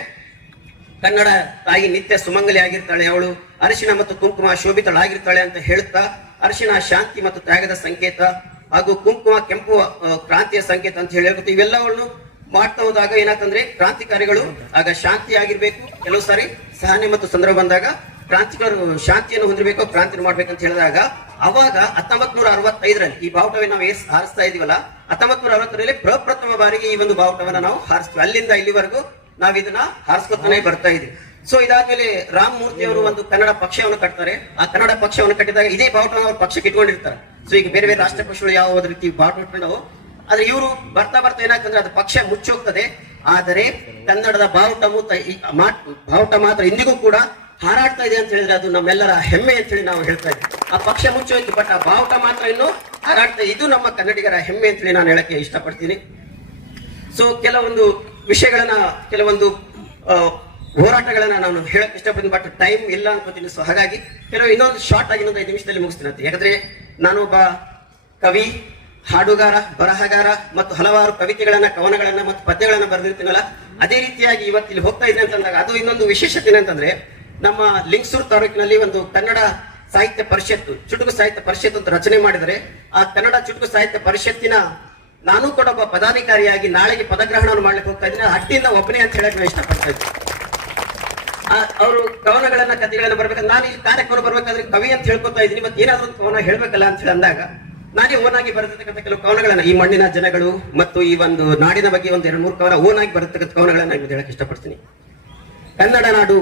ಕನ್ನಡ ತಾಯಿ ನಿತ್ಯ ಸುಮಂಗಲಿ ಆಗಿರ್ತಾಳೆ, ಅವಳು ಅರಿಶಿಣ ಮತ್ತು ಕುಂಕುಮ ಶೋಭಿತಳಾಗಿರ್ತಾಳೆ ಅಂತ ಹೇಳ್ತಾ, ಅರಿಶಿಣ, ಶಾಂತಿ ಮತ್ತು ತ್ಯಾಗದ ಸಂಕೇತ ಹಾಗೂ ಕುಂಕುಮ, ಕೆಂಪು ಕ್ರಾಂತಿಯ ಸಂಕೇತ ಅಂತ ಹೇಳಿ ಹೇಳ್ಬಿಟ್ಟು ಇವೆಲ್ಲವನ್ನು ಮಾಡ್ತಾ ಹೋದಾಗ ಏನಾಗ್ತಂದ್ರೆ ಕ್ರಾಂತಿಕಾರಿಗಳು ಆಗ ಶಾಂತಿ ಆಗಿರ್ಬೇಕು ಕೆಲವು ಸಾರಿ ಸಹನೆ ಮತ್ತು ಸಂದರ್ಭ ಬಂದಾಗ ಕ್ರಾಂತಿಕಾರರು ಶಾಂತಿಯನ್ನು ಹೊಂದಿರಬೇಕು ಕ್ರಾಂತಿ ಮಾಡ್ಬೇಕು ಅಂತ ಹೇಳಿದಾಗ ಅವಾಗ ಹತ್ತೊಂಬತ್ ನೂರ ಅರವತ್ತೈದರಲ್ಲಿ ಈ ಬಾವುಟವೇ ನಾವು ಏಸ್ ಹಾರಿಸ್ತಾ ಇದೀವಲ್ಲ ಹತ್ತೊಂಬತ್ ನೂರ ಅರವತ್ತರಲ್ಲಿ ಪ್ರಪ್ರಥಮ ಬಾರಿಗೆ ಈ ಒಂದು ಬಾವುಟವನ್ನ ನಾವು ಹಾರಿಸ್ತೀವಿ. ಅಲ್ಲಿಂದ ಇಲ್ಲಿವರೆಗೂ ನಾವು ಇದನ್ನ ಹಾರಿಸ್ಕೊತಾನೆ ಬರ್ತಾ ಇದೀವಿ. ಸೊ ಇದಾದ್ಮೇಲೆ ರಾಮ್ ಮೂರ್ತಿ ಅವರು ಒಂದು ಕನ್ನಡ ಪಕ್ಷವನ್ನು ಕಟ್ತಾರೆ. ಆ ಕನ್ನಡ ಪಕ್ಷವನ್ನು ಕಟ್ಟಿದಾಗ ಇದೇ ಬಾವುಟವನ್ನು ಅವ್ರ ಪಕ್ಷಕ್ಕೆ ಇಟ್ಕೊಂಡಿರ್ತಾರೆ. ಸೊ ಈಗ ಬೇರೆ ಬೇರೆ ರಾಷ್ಟ್ರ ಪಕ್ಷಗಳು ಯಾವ ರೀತಿ ಬಾಟ್ ಇಟ್ಕೊಂಡು ಆದ್ರೆ ಇವರು ಬರ್ತಾ ಬರ್ತಾ ಏನಾಗ್ತಂದ್ರೆ ಅದು ಪಕ್ಷ ಮುಚ್ಚೋಗ್ತದೆ. ಆದರೆ ಕನ್ನಡದ ಬಾವುಟ ಬಾವುಟ ಮಾತ್ರ ಇಂದಿಗೂ ಕೂಡ ಹಾರಾಡ್ತಾ ಇದೆ ಅಂತ ಹೇಳಿದ್ರೆ ಅದು ನಮ್ಮೆಲ್ಲರ ಹೆಮ್ಮೆ ಅಂತ ಹೇಳಿ ನಾವು ಹೇಳ್ತಾ ಇದ್ವಿ ಆ ಪಕ್ಷ ಮುಚ್ಚೋಯ್ತು ಬಟ್ ಆ ಬಾವುಟ ಮಾತ್ರ ಇನ್ನು ಹಾರಾಡ್ತಾ, ಇದು ನಮ್ಮ ಕನ್ನಡಿಗರ ಹೆಮ್ಮೆ ಅಂತ ಹೇಳಿ ನಾನು ಹೇಳಕ್ಕೆ ಇಷ್ಟಪಡ್ತೀನಿ. ಸೊ ಕೆಲವೊಂದು ವಿಷಯಗಳನ್ನ, ಕೆಲವೊಂದು ಹೋರಾಟಗಳನ್ನ ನಾನು ಹೇಳಕ್ ಇಷ್ಟಪಡ್ತೀನಿ ಬಟ್ ಟೈಮ್ ಇಲ್ಲ ಅನ್ಕೋತೀನಿ. ಸೊ ಹಾಗಾಗಿ ಕೆಲವು ಇನ್ನೊಂದು ಶಾರ್ಟ್ ಆಗಿ ಇನ್ನೊಂದು ಐದು ನಿಮಿಷದಲ್ಲಿ ಮುಗಿಸ್ತೀನಿ ಅಂತ. ಯಾಕಂದ್ರೆ ನಾನು ಒಬ್ಬ ಕವಿ, ಹಾಡುಗಾರ, ಬರಹಗಾರ ಮತ್ತು ಹಲವಾರು ಕವಿತೆಗಳನ್ನ, ಕವನಗಳನ್ನ ಮತ್ತು ಪದ್ಯಗಳನ್ನ ಬರೆದಿರ್ತೀನಲ್ಲ, ಅದೇ ರೀತಿಯಾಗಿ ಇವತ್ತು ಇಲ್ಲಿ ಹೋಗ್ತಾ ಇದ್ದೀನಿ ಅಂತಂದಾಗ ಅದು ಇನ್ನೊಂದು ವಿಶೇಷತೆ ಏನಂತಂದ್ರೆ ನಮ್ಮ ಲಿಂಗಸೂರು ತಾಲೂಕಿನಲ್ಲಿ ಒಂದು ಕನ್ನಡ ಸಾಹಿತ್ಯ ಪರಿಷತ್ತು, ಚುಟುಕು ಸಾಹಿತ್ಯ ಪರಿಷತ್ತು ಅಂತ ರಚನೆ ಮಾಡಿದರೆ ಆ ಕನ್ನಡ ಚುಟುಕು ಸಾಹಿತ್ಯ ಪರಿಷತ್ತಿನ ನಾನು ಕೂಡ ಒಬ್ಬ ಪದಾಧಿಕಾರಿಯಾಗಿ ನಾಳೆಗೆ ಪದಗ್ರಹಣವನ್ನು ಮಾಡ್ಲಿಕ್ಕೆ ಹೋಗ್ತಾ ಇದ್ದೀನಿ. ಹಟ್ಟಿಯಿಂದ ಒಬ್ಬನೇ ಅಂತ ಹೇಳಕ್ ನಾನು ಇಷ್ಟಪಡ್ತಾ ಇದ್ದೀನಿ. ಅವರು ಕವನಗಳನ್ನ ಕಥೆಗಳನ್ನ ಬರ್ಬೇಕಂದ್ರೆ ನಾನು ಈ ಕಾರ್ಯಕ್ರಮ ಬರ್ಬೇಕಾದ್ರೆ ಕವಿ ಅಂತ ಹೇಳ್ಕೊತಾ ಇದ್ದೀನಿ, ಮತ್ತೆ ಏನಾದ್ರೂ ಕವನ ಹೇಳ್ಬೇಕಲ್ಲ ಅಂತ ಅಂದಾಗ, ನಾನೇ ಓನ್ ಆಗಿ ಬರೆದಿರ್ತಕ್ಕಂಥ ಕೆಲವು ಕವನಗಳನ್ನ, ಈ ಮಣ್ಣಿನ ಜನಗಳು ಮತ್ತು ಈ ಒಂದು ನಾಡಿನ ಬಗ್ಗೆ ಒಂದು ಎರಡು ಮೂರು ಕವನ ಓನ್ ಆಗಿ ಬರತಕ್ಕಂಥ ಕವನಗಳನ್ನ ನಿಮ್ಗೆ ಹೇಳಕ್ ಇಷ್ಟಪಡ್ತೀನಿ. ಕನ್ನಡ ನಾಡು,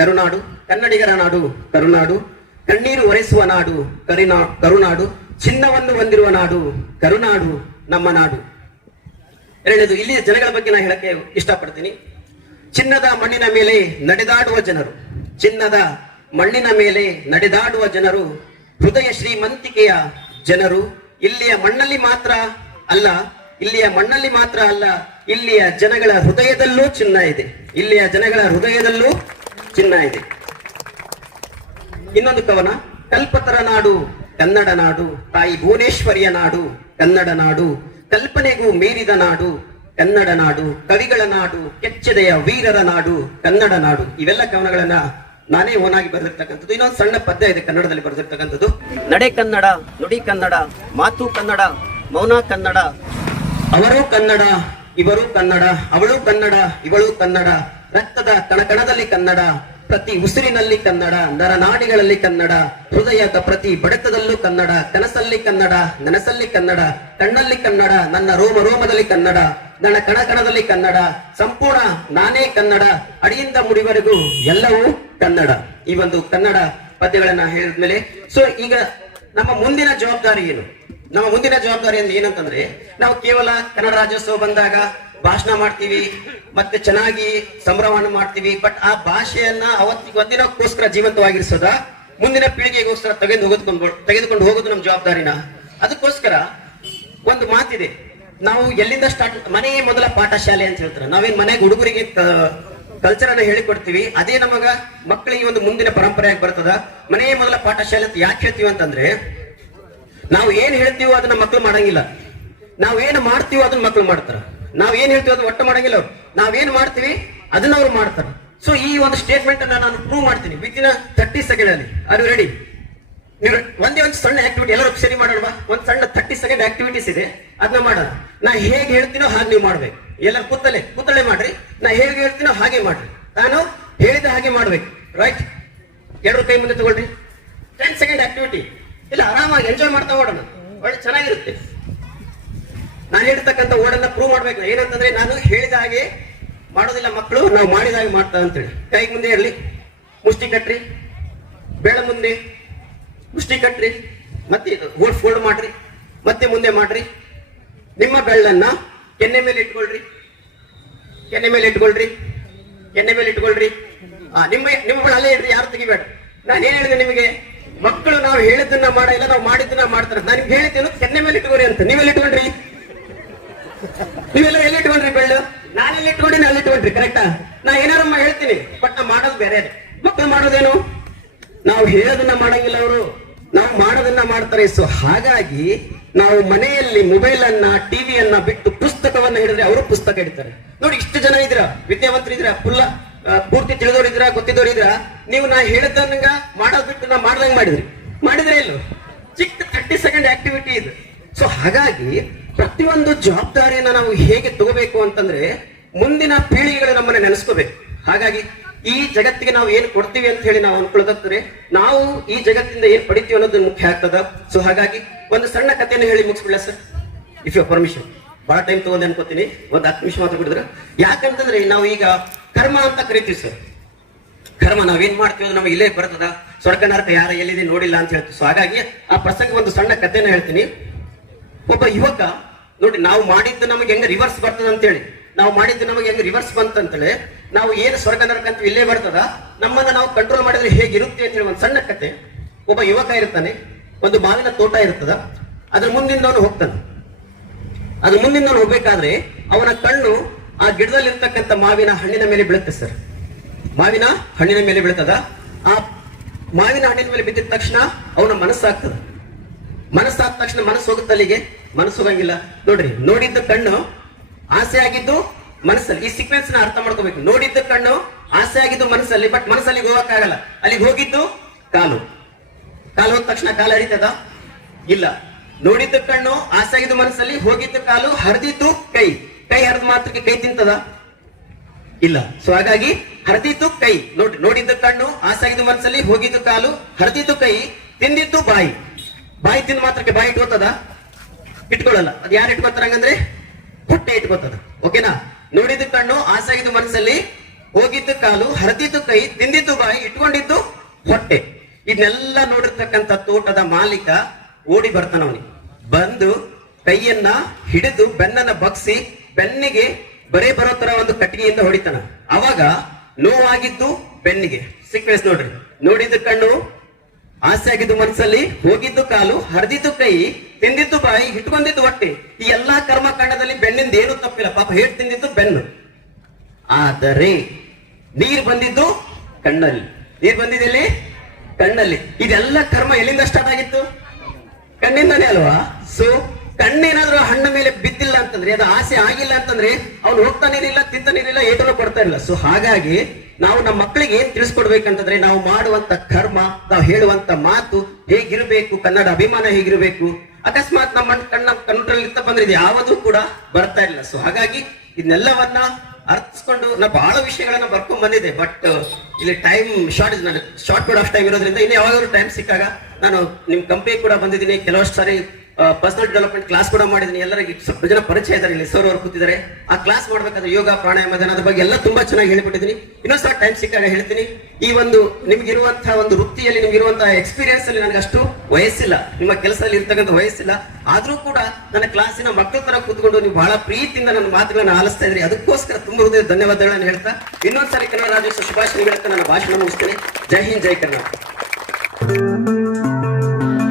ಕರುನಾಡು, ಕನ್ನಡಿಗರ ನಾಡು, ಕರುನಾಡು, ಕಣ್ಣೀರು ಒರೆಸುವ ನಾಡು, ಕರಿನಾ, ಕರುನಾಡು, ಚಿನ್ನವನ್ನು ಹೊಂದಿರುವ ನಾಡು, ಕರುನಾಡು, ನಮ್ಮ ನಾಡು. ಎರಡನೇದು ಇಲ್ಲಿಯ ಜನಗಳ ಬಗ್ಗೆ ನಾನು ಹೇಳಕ್ಕೆ ಇಷ್ಟಪಡ್ತೀನಿ. ಚಿನ್ನದ ಮಣ್ಣಿನ ಮೇಲೆ ನಡೆದಾಡುವ ಜನರು, ಚಿನ್ನದ ಮಣ್ಣಿನ ಮೇಲೆ ನಡೆದಾಡುವ ಜನರು, ಹೃದಯ ಶ್ರೀಮಂತಿಕೆಯ ಜನರು, ಇಲ್ಲಿಯ ಮಣ್ಣಲ್ಲಿ ಮಾತ್ರ ಅಲ್ಲ, ಇಲ್ಲಿಯ ಮಣ್ಣಲ್ಲಿ ಮಾತ್ರ ಅಲ್ಲ, ಇಲ್ಲಿಯ ಜನಗಳ ಹೃದಯದಲ್ಲೂ ಚಿನ್ನ ಇದೆ. ಇಲ್ಲಿಯ ಜನಗಳ ಹೃದಯದಲ್ಲೂ ಚಿನ್ನ ಇದೆ. ಇನ್ನೊಂದು ಕವನ, ಕಲ್ಪತರ ನಾಡು, ಕನ್ನಡ ನಾಡು, ತಾಯಿ ಭುವನೇಶ್ವರಿಯ ನಾಡು, ಕನ್ನಡ ನಾಡು, ಕಲ್ಪನೆಗೂ ಮೀರಿದ ನಾಡು ಕನ್ನಡ ನಾಡು, ಕವಿಗಳ ನಾಡು, ಕೆಚ್ಚೆದೆಯ ವೀರರ ನಾಡು, ಕನ್ನಡ ನಾಡು, ಇವೆಲ್ಲ ಕವನಗಳನ್ನ ನಾನೇ ಓನಾಗಿ ಬರೆದಿರ್ತಕ್ಕಂಥದ್ದು. ಇನ್ನೊಂದು ಸಣ್ಣ ಪದ್ಯ ಇದೆ ಕನ್ನಡದಲ್ಲಿ ಬರೆದಿರ್ತಕ್ಕಂಥದ್ದು. ನಡೆ ಕನ್ನಡ, ನುಡಿ ಕನ್ನಡ, ಮಾತು ಕನ್ನಡ, ಮೌನ ಕನ್ನಡ. ಅವರು ಕನ್ನಡ, ಇವರು ಕನ್ನಡ, ಅವಳು ಕನ್ನಡ, ಇವಳು ಕನ್ನಡ, ರಕ್ತದ ಕಣಕಣದಲ್ಲಿ ಕನ್ನಡ ಪ್ರತಿ ಉಸಿರಿನಲ್ಲಿ ಕನ್ನಡ, ನರನಾಡಿಗಳಲ್ಲಿ ಕನ್ನಡ, ಹೃದಯದ ಪ್ರತಿ ಬಡತದಲ್ಲೂ ಕನ್ನಡ, ಕನಸಲ್ಲಿ ಕನ್ನಡ, ನನಸಲ್ಲಿ ಕನ್ನಡ, ಕಣ್ಣಲ್ಲಿ ಕನ್ನಡ, ನನ್ನ ರೋಮ ರೋಮದಲ್ಲಿ ಕನ್ನಡ, ನನ್ನ ಕಣಕಣದಲ್ಲಿ ಕನ್ನಡ, ಸಂಪೂರ್ಣ ನಾನೇ ಕನ್ನಡ, ಅಡಿಯಿಂದ ಮುಡಿವರೆಗೂ ಎಲ್ಲವೂ ಕನ್ನಡ. ಈ ಒಂದು ಕನ್ನಡ ಪದ್ಯಗಳನ್ನ ಹೇಳಿದ್ಮೇಲೆ ಸೊ ಈಗ ನಮ್ಮ ಮುಂದಿನ ಜವಾಬ್ದಾರಿ ಏನು? ನಮ್ಮ ಮುಂದಿನ ಜವಾಬ್ದಾರಿ ಅಂದ್ರೆ ಏನಂತಂದ್ರೆ, ನಾವು ಕೇವಲ ಕನ್ನಡ ರಾಜ್ಯೋತ್ಸವ ಬಂದಾಗ ಭಾಷಣ ಮಾಡ್ತೀವಿ, ಮತ್ತೆ ಚೆನ್ನಾಗಿ ಸಂಭ್ರಮವನ್ನು ಮಾಡ್ತೀವಿ. ಬಟ್ ಆ ಭಾಷೆಯನ್ನ ಅವತ್ತಿಗೆ ಒಂದಿನಕ್ಕೋಸ್ಕರ ಜೀವಂತವಾಗಿರಿಸೋದ ಮುಂದಿನ ಪೀಳಿಗೆಗೋಸ್ಕರ ತೆಗೆದು ಹೋಗೋದ್ಕೊಂಡು ತೆಗೆದುಕೊಂಡು ಹೋಗೋದು ನಮ್ಮ ಜವಾಬ್ದಾರಿನ. ಅದಕ್ಕೋಸ್ಕರ ಒಂದು ಮಾತಿದೆ. ನಾವು ಎಲ್ಲಿಂದ ಸ್ಟಾರ್ಟ್ ಮನೆಯೇ ಮೊದಲ ಪಾಠಶಾಲೆ ಅಂತ ಹೇಳ್ತಾರೆ. ನಾವೇನ್ ಮನೆಗೆ ಹುಡುಗರಿಗೆ ಕಲ್ಚರ್ ಅನ್ನ ಹೇಳಿಕೊಡ್ತೀವಿ, ಅದೇ ನಮಗ ಮಕ್ಕಳಿಗೆ ಒಂದು ಮುಂದಿನ ಪರಂಪರೆಯಾಗಿ ಬರ್ತದ. ಮನೆಯೇ ಮೊದಲ ಪಾಠಶಾಲೆ ಅಂತ ಯಾಕೆ ಹೇಳ್ತೀವಿ ಅಂತಂದ್ರೆ, ನಾವು ಏನ್ ಹೇಳ್ತೀವೋ ಅದನ್ನ ಮಕ್ಕಳು ಮಾಡಂಗಿಲ್ಲ. ನಾವೇನು ಮಾಡ್ತೀವೋ ಅದನ್ನ ಮಕ್ಕಳು ಮಾಡ್ತಾರ. ನಾವ್ ಏನ್ ಹೇಳ್ತೀವೋ ಅದು ಒಟ್ಟು ಮಾಡಂಗಿಲ್ಲ ಅವ್ರು. ನಾವೇನ್ ಮಾಡ್ತೀವಿ, ಅದನ್ನ ಅವ್ರು ಮಾಡ್ತಾರೆ. ಸೊ ಈ ಒಂದು ಸ್ಟೇಟ್ಮೆಂಟ್ ಅನ್ನ ನಾನು ಪ್ರೂವ್ ಮಾಡ್ತೀನಿ. ವಿತ್ ಇನ್ ತರ್ಟಿ ಸೆಕೆಂಡ್ ಅಲ್ಲಿ. ಅದು ರೆಡಿ ನೀವು ಒಂದೇ ಒಂದು ಸಣ್ಣ ಆಕ್ಟಿವಿಟಿ ಎಲ್ಲರೂ ಸರಿ ಮಾಡೋಣ ಒಂದು ಸಣ್ಣ ತರ್ಟಿ ಸೆಕೆಂಡ್ ಆಕ್ಟಿವಿಟೀಸ್ ಇದೆ. ಅದನ್ನ ಮಾಡೋಣ. ನಾ ಹೇಗೆ ಹೇಳ್ತೀನೋ ಹಾಗೆ ನೀವು ಮಾಡ್ಬೇಕು. ಎಲ್ಲರೂ ಕೂತಲೆ ಕೂತಲೆ ಮಾಡ್ರಿ. ನಾ ಹೇಗೆ ಹೇಳ್ತೀನೋ ಹಾಗೆ ಮಾಡ್ರಿ. ನಾನು ಹೇಳಿದ ಹಾಗೆ ಮಾಡ್ಬೇಕು. ರೈಟ್ ಎರಡು ಕೈ ಮುಂದೆ ತಗೊಳ್ರಿ. ಟೆನ್ ಸೆಕೆಂಡ್ ಆಕ್ಟಿವಿಟಿ ಇಲ್ಲ, ಆರಾಮಾಗಿ ಎಂಜಾಯ್ ಮಾಡ್ತಾ ಹೋಗೋಣ ಒಳ್ಳೆ ಚೆನ್ನಾಗಿರುತ್ತೆ. ನಾನು ಹೇಳ್ತಕ್ಕಂಥ ಓಡನ್ನ ಪ್ರೂವ್ ಮಾಡ್ಬೇಕು. ಏನಂತಂದ್ರೆ ನಾನು ಹೇಳಿದ ಹಾಗೆ ಮಾಡೋದಿಲ್ಲ ಮಕ್ಕಳು, ನಾವು ಮಾಡಿದ ಹಾಗೆ ಮಾಡ್ತಾ ಅಂತೇಳಿ ಕೈ ಮುಂದೆ ಇರಲಿ, ಮುಷ್ಟಿ ಕಟ್ರಿ, ಬೇಳ ಮುಂದೆ, ಮುಷ್ಟಿ ಕಟ್ರಿ, ಮತ್ತೆ ಓಡ್ ಫೋಲ್ಡ್ ಮಾಡ್ರಿ, ಮತ್ತೆ ಮುಂದೆ ಮಾಡ್ರಿ. ನಿಮ್ಮ ಬೆಳ್ಳನ್ನ ಕೆನ್ನೆ ಮೇಲೆ ಇಟ್ಕೊಳ್ರಿ, ಕೆನ್ನೆ ಮೇಲೆ ಇಟ್ಕೊಳ್ರಿ, ಕೆನ್ನೆ ಮೇಲೆ ಇಟ್ಕೊಳ್ರಿ. ನಿಮ್ಮ ನಿಮ್ಮ ಅಲ್ಲೇ ಇಡ್ರಿ ಯಾರು ತೆಗಿಬೇಡ. ನಾನು ಏನ್ ಹೇಳಿದೆ ನಿಮಗೆ? ಮಕ್ಕಳು ನಾವು ಹೇಳಿದ್ದನ್ನ ಮಾಡಿಲ್ಲ ನಾವು ಮಾಡಿದ್ದನ್ನ ಮಾಡ್ತಾರೆ. ನಾನು ಹೇಳಿದ್ದೇನು? ಕೆನ್ನೆ ಮೇಲೆ ಇಟ್ಕೊಳ್ರಿ ಅಂತ. ನೀವೆಲ್ಲಿ ಇಟ್ಕೊಂಡ್ರಿ? ನೀವೆಲ್ಲ ಎಲ್ಲಿ ಇಟ್ಕೊಂಡ್ರಿ ಬೆಳ್ಳು? ನಾನು ಎಲ್ಲಿ ಇಟ್ಕೊಂಡಿನಿ, ಅಲ್ಲಿ ಇಟ್ಕೊಂಡ್ರಿ ಕರೆಕ್ಟಾ ನಾ ಏನಾರಮ್ಮ ಹೇಳ್ತೀನಿ, ಬಟ್ ನಾ ಮಾಡೋದು ಬೇರೆ ಮಕ್ಕಳು ಮಾಡೋದೇನು? ನಾವು ಹೇಳೋದನ್ನ ಮಾಡಂಗಿಲ್ಲ ಅವರು. ನಾವು ಮಾಡೋದನ್ನ ಮಾಡ್ತಾರೆ. ಸೊ ಹಾಗಾಗಿ ನಾವು ಮನೆಯಲ್ಲಿ ಮೊಬೈಲ್ ಅನ್ನ ಟಿವಿಯನ್ನ ಬಿಟ್ಟು ಪುಸ್ತಕವನ್ನ ಹಿಡಿದ್ರೆ ಅವರು ಪುಸ್ತಕ ಹಿಡಿತಾರೆ. ನೋಡಿ, ಇಷ್ಟು ಜನ ಇದ್ರ ವಿದ್ಯಾವಂತರಿದ್ರ ಫುಲ್ಲ ಪೂರ್ತಿ ತಿಳಿದೋರಿದ್ರ ಗೊತ್ತಿದ್ದೋರಿದ್ರ ನೀವು ನಾ ಹೇಳದಂಗ ಮಾಡೋದ್ ಬಿಟ್ಟು ನಾ ಮಾಡ್ದಂಗ ಮಾಡಿದ್ರಿ. ಮಾಡಿದ್ರೆ ಇಲ್ಲ ಚಿಕ್ಕ ತರ್ಟಿ ಸೆಕೆಂಡ್ ಆಕ್ಟಿವಿಟಿ ಇದು. ಸೊ ಹಾಗಾಗಿ ಪ್ರತಿಯೊಂದು ಜವಾಬ್ದಾರಿಯನ್ನ ನಾವು ಹೇಗೆ ತಗೋಬೇಕು ಅಂತಂದ್ರೆ ಮುಂದಿನ ಪೀಳಿಗೆಗಳು ನಮ್ಮನ್ನ ನೆನೆಸ್ಕೋಬೇಕು. ಹಾಗಾಗಿ ಈ ಜಗತ್ತಿಗೆ ನಾವು ಏನ್ ಕೊಡ್ತೀವಿ ಅಂತ ಹೇಳಿ ನಾವು ಅನ್ಕೊಳ್ಳೋದಾದ್ರೆ ನಾವು ಈ ಜಗತ್ತಿಂದ ಏನ್ ಪಡಿತೀವಿ ಅನ್ನೋದು ಮುಖ್ಯ ಆಗ್ತದ. ಸೊ ಹಾಗಾಗಿ ಒಂದು ಸಣ್ಣ ಕಥೆಯನ್ನು ಹೇಳಿ ಮುಗಿಸ್ಬಿಡ ಸರ್? ಇಫ್ ಯು ಪರ್ಮಿಷನ್ ಬಹಳ ಟೈಮ್ ತಗೊಂಡೆ ಅನ್ಕೋತೀನಿ. ಒಂದು ಹತ್ತು ನಿಮಿಷ ಮಾತ್ರ ಬಿಡಿದ್ರೆ? ಯಾಕಂತಂದ್ರೆ ನಾವು ಈಗ ಕರ್ಮ ಅಂತ ಕರಿತೀವಿ ಸರ್. ಕರ್ಮ ನಾವೇನ್ ಮಾಡ್ತೀವಿ ನಮಗೆ ಇಲ್ಲೇ ಬರ್ತದ. ಸ್ವರ್ಗ ನರಕ ಯಾರ ಎಲ್ಲಿದೆ ನೋಡಿಲ್ಲ ಅಂತ ಹೇಳ್ತೀವಿ. ಸೊ ಹಾಗಾಗಿ ಆ ಪ್ರಸಂಗ ಒಂದು ಸಣ್ಣ ಕಥೆನ ಹೇಳ್ತೀನಿ. ಒಬ್ಬ ಯುವಕ ನೋಡಿ, ನಾವು ಮಾಡಿದ್ದು ನಮಗೆ ಹೆಂಗ ರಿವರ್ಸ್ ಬರ್ತದ ಅಂತೇಳಿ. ನಾವು ಮಾಡಿದ್ದು ನಮಗೆ ಹೆಂಗ ರಿವರ್ಸ್ ಬಂತಂತೇಳಿ ನಾವು ಏನು ಸ್ವರ್ಗ ನರಕ ಅಂತ ಇಲ್ಲೇ ಬರ್ತದ? ನಮ್ಮನ್ನ ನಾವು ಕಂಟ್ರೋಲ್ ಮಾಡಿದ್ರೆ ಹೇಗಿರುತ್ತೆ ಅಂತ ಹೇಳಿ ಒಂದು ಸಣ್ಣ ಕತೆ. ಒಬ್ಬ ಯುವಕ ಇರ್ತಾನೆ, ಒಂದು ಮಾವಿನ ತೋಟ ಇರ್ತದ, ಅದ್ರ ಮುಂದಿಂದ ಅವನು ಹೋಗ್ತಾನೆ. ಅದ್ರ ಮುಂದಿಂದ ಅವನು ಹೋಗ್ಬೇಕಾದ್ರೆ ಅವನ ಕಣ್ಣು ಆ ಗಿಡದಲ್ಲಿ ಇರ್ತಕ್ಕಂಥ ಮಾವಿನ ಹಣ್ಣಿನ ಮೇಲೆ ಬೀಳುತ್ತೆ ಸರ್. ಮಾವಿನ ಹಣ್ಣಿನ ಮೇಲೆ ಬೀಳ್ತದ? ಆ ಮಾವಿನ ಹಣ್ಣಿನ ಮೇಲೆ ಬಿದ್ದಿದ ತಕ್ಷಣ ಅವನ ಮನಸ್ಸಾಗ್ತದ. ಮನಸ್ಸಾದ ತಕ್ಷಣ ಮನಸ್ಸು ಹೋಗುತ್ತೆ ಅಲ್ಲಿಗೆ ಮನಸ್ಸು ಹೋಗಂಗಿಲ್ಲ. ನೋಡ್ರಿ, ನೋಡಿದ್ದ ಕಣ್ಣು ಆಸೆ ಆಗಿದ್ದು ಮನಸ್ಸಲ್ಲಿ, ಈ ಸೀಕ್ವೆನ್ಸ್ನ ಅರ್ಥ ಮಾಡ್ಕೋಬೇಕು. ನೋಡಿದ್ದ ಕಣ್ಣು ಆಸೆ ಆಗಿದ್ದು ಮನಸ್ಸಲ್ಲಿ ಬಟ್ ಮನಸ್ಸಲ್ಲಿ ಹೋಗಕ್ಕಾಗಲ್ಲ. ಅಲ್ಲಿಗೆ ಹೋಗಿದ್ದು ಕಾಲು. ಕಾಲು ಹೋದ ತಕ್ಷಣ ಕಾಲು ಹರಿತದ? ಇಲ್ಲ. ನೋಡಿದ್ದ ಕಣ್ಣು ಆಸೆ ಆಗಿದ್ದು ಮನಸ್ಸಲ್ಲಿ, ಹೋಗಿದ್ದು ಕಾಲು ಹರಿದಿದ್ದು ಕೈ. ಕೈ ಹರಿದ ಮಾತ್ರಕ್ಕೆ ಕೈ ತಿಂತದ? ಇಲ್ಲ. ಸೊ ಹಾಗಾಗಿ ಹರಿದಿದ್ದು ಕೈ. ನೋಡಿ, ನೋಡಿದ್ದ ಕಣ್ಣು ಆಸಾಗಿದ್ದು ಮನಸ್ಸಲ್ಲಿ, ಹೋಗಿದ್ದು ಕಾಲು ಹರಿದಿದ್ದು ಕೈ, ತಿಂದಿದ್ದು ಬಾಯಿ. ಬಾಯಿ ತಿಂದ ಮಾತ್ರಕ್ಕೆ ಬಾಯಿ ಇಟ್ಕೋತದ ಇಟ್ಕೊಳ್ಳಲ್ಲ ಅದು ಯಾರು ಇಟ್ಕೋತಾರ ಹಂಗಂದ್ರೆ ಹೊಟ್ಟೆ ಇಟ್ಕೋತದ ಓಕೆನಾ? ನೋಡಿದ ಕಣ್ಣು ಆಸಾಗಿದ್ದು ಮನಸ್ಸಲ್ಲಿ ಹೋಗಿದ್ದು ಕಾಲು ಹರಿದಿದ್ದು ಕೈ, ತಿಂದಿದ್ದು ಬಾಯಿ, ಇಟ್ಕೊಂಡಿದ್ದು ಹೊಟ್ಟೆ. ಇದನ್ನೆಲ್ಲ ನೋಡಿರ್ತಕ್ಕಂಥ ತೋಟದ ಮಾಲೀಕ ಓಡಿ ಬರ್ತಾನ ಬಂದು ಕೈಯನ್ನ ಹಿಡಿದು ಬೆನ್ನನ್ನ ಬಗ್ಸಿ ಬೆನ್ನಿಗೆ ಬರೇ ಬರೋ ತರ ಒಂದು ಕಟ್ಟಿಗೆಯಿಂದ ಹೊಡಿತಾನ. ಅವಾಗ ನೋವಾಗಿದ್ದು ಬೆನ್ನಿಗೆ. ಸಿಕ್ವೆನ್ಸ್ ನೋಡ್ರಿ. ನೋಡಿದ ಕಣ್ಣು ಆಸೆ ಆಗಿದ್ದು ಮನಸ್ಸಲ್ಲಿ ಹೋಗಿದ್ದು ಕಾಲು, ಹರಿದಿದ್ದು ಕೈ, ತಿಂದಿದ್ದು ಬಾಯಿ ಇಟ್ಕೊಂಡಿದ್ದು ಹೊಟ್ಟೆ, ಈ ಎಲ್ಲಾ ಕರ್ಮಕಾಂಡದಲ್ಲಿ ಬೆನ್ನಿಂದ ಏನು ತಪ್ಪಿಲ್ಲ. ಪಾಪ ಹೇಳಿ ತಿಂದಿದ್ದು? ಬೆನ್ನು. ಆದರೆ ನೀರ್ ಬಂದಿದ್ದು ಕಣ್ಣಲ್ಲಿ. ನೀರ್ ಬಂದಿದ್ದಲ್ಲಿ ಕಣ್ಣಲ್ಲಿ. ಇದೆಲ್ಲ ಕರ್ಮ ಎಲ್ಲಿಂದ ಸ್ಟಾರ್ಟ್ ಆಗಿತ್ತು? ಕಣ್ಣಿಂದಾನೇ ಅಲ್ವಾ? ಸೊ ಕಣ್ಣೇನಾದ್ರೂ ಹಣ್ಣ ಮೇಲೆ ಬಿದ್ದಿಲ್ಲ ಅಂತಂದ್ರೆ, ಅದು ಆಸೆ ಆಗಿಲ್ಲ ಅಂತಂದ್ರೆ, ಅವ್ನು ಹೋಗ್ತಾನೇನಿಲ್ಲ ತಿಂತಾನೇನಿಲ್ಲ ಏಟನ್ನು ಕೊಡ್ತಾ ಇಲ್ಲ ಸೊ ಹಾಗಾಗಿ ನಾವು ನಮ್ಮ ಮಕ್ಕಳಿಗೆ ಏನ್ ತಿಳಿಸ್ಕೊಡ್ಬೇಕಂತಂದ್ರೆ ನಾವು ಮಾಡುವಂತ ಕರ್ಮ ನಾವು ಹೇಳುವಂತ ಮಾತು ಹೇಗಿರ್ಬೇಕು, ಕನ್ನಡ ಅಭಿಮಾನ ಹೇಗಿರ್ಬೇಕು. ಅಕಸ್ಮಾತ್ ನಮ್ಮ ಕಣ್ಣ ಇರ್ತ ಬಂದ್ರೆ ಯಾವುದು ಕೂಡ ಬರ್ತಾ ಇಲ್ಲ. ಸೊ ಹಾಗಾಗಿ ಇದನ್ನೆಲ್ಲವನ್ನ ಅರ್ಥಿಸ್ಕೊಂಡು ನಾ ಬಹಳ ವಿಷಯಗಳನ್ನ ಬರ್ಕೊಂಡ್ ಬಂದಿದೆ ಬಟ್ ಇಲ್ಲಿ ಟೈಮ್ ಶಾರ್ಟ್ ನನಗೆ ಶಾರ್ಟ್ ಪೀರಿಯಡ್ ಆಫ್ ಟೈಮ್ ಇರೋದ್ರಿಂದ ಇನ್ನು ಯಾವಾಗಾದ್ರೂ ಟೈಮ್ ಸಿಕ್ಕಾಗ ನಾನು ನಿಮ್ ಕಂಪನಿ ಕೂಡ ಬಂದಿದ್ದೀನಿ. ಕೆಲವಷ್ಟು ಸಾರಿ ಪರ್ಸನಲ್ ಡೆವಲಪ್ಮೆಂಟ್ ಕ್ಲಾಸ್ ಕೂಡ ಮಾಡಿದ್ದೀನಿ ಎಲ್ಲರಿಗೆ ಸ್ವಲ್ಪ ಜನ ಪರಿಚಯ ಇದ್ದಾರೆ. ಇಲ್ಲಿ ಸರ್ ಅವರು ಕೂತಿದ್ದಾರೆ. ಆ ಕ್ಲಾಸ್ ಮಾಡ್ಬೇಕಾದ್ರೆ ಯೋಗ, ಪ್ರಾಣಾಯಾಮ ಅದ್ರ ಬಗ್ಗೆ ಎಲ್ಲ ತುಂಬಾ ಚೆನ್ನಾಗಿ ಹೇಳಿಬಿಟ್ಟಿದ್ದೀನಿ ಇನ್ನೊಂದು ಸಹ ಟೈಮ್ ಸಿಕ್ಕಾಗ ಹೇಳ್ತೀನಿ. ಈ ಒಂದು ನಿಮ್ಗಿರುವಂತಹ ಒಂದು ವೃತ್ತಿಯಲ್ಲಿ ನಿಮ್ಗಿರುವಂತಹ ಎಕ್ಸ್ಪೀರಿಯನ್ಸ್ ಅಲ್ಲಿ ನನಗೆ ಅಷ್ಟು ವಯಸ್ಸಿಲ್ಲ. ನಿಮ್ಮ ಕೆಲಸದಲ್ಲಿ ಇರ್ತಕ್ಕಂಥ ವಯಸ್ಸಿಲ್ಲ. ಆದ್ರೂ ಕೂಡ ನನ್ನ ಕ್ಲಾಸಿನ ಮಕ್ಕಳ ತರ ಕೂತ್ಕೊಂಡು ನೀವು ಬಹಳ ಪ್ರೀತಿಯಿಂದ ನನ್ನ ಮಾತುಗಳನ್ನ ಆಲಿಸ್ತಾ ಇದ್ರಿ. ಅದಕ್ಕೋಸ್ಕರ ತುಂಬಾ ಹೃದಯ ಧನ್ಯವಾದಗಳನ್ನು ಹೇಳ್ತಾ ಇನ್ನೊಂದ್ಸರಿ ಕನ್ನಡ ರಾಜ್ಯೋತ್ಸವ ಶುಭಾಶಯ ಹೇಳ್ತಾ ನನ್ನ ಭಾಷಣ ಮುಗಿಸ್ತೇನೆ. ಜೈ ಹಿಂದ್, ಜೈ ಕರ್ನಾಟಕ.